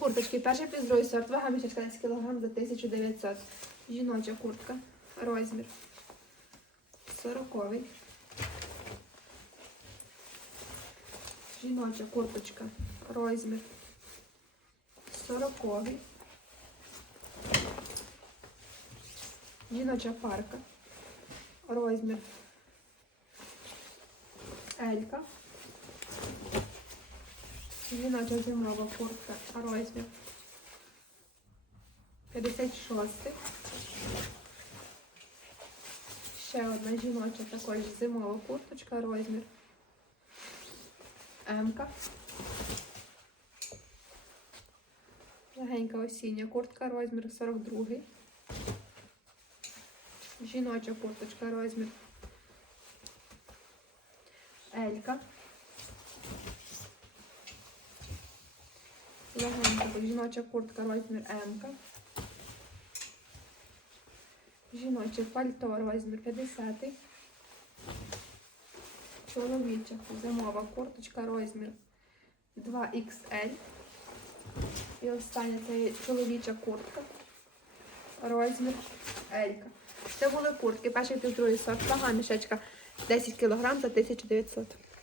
Курточки перший плюс сорт, вага мішечка 10 кг за 1900. Жіноча куртка, розмір 40. Жіноча курточка, розмір 40. Жіноча парка, розмір Елька. Жіноча зимова куртка, розмір 56. Ще одна жіноча також зимова курточка, розмір М-ка. Легенька осіння куртка, розмір 42. Жіноча курточка, розмір Елька. Легенька жіноча куртка, розмір М. Жіноче пальто, розмір 50. Чоловіча зимова курточка, розмір 2XL. І остання це чоловіча куртка. Розмір L. Це були куртки. Перший плюс другий сорт. Вага мішечка 10 кг за 1900.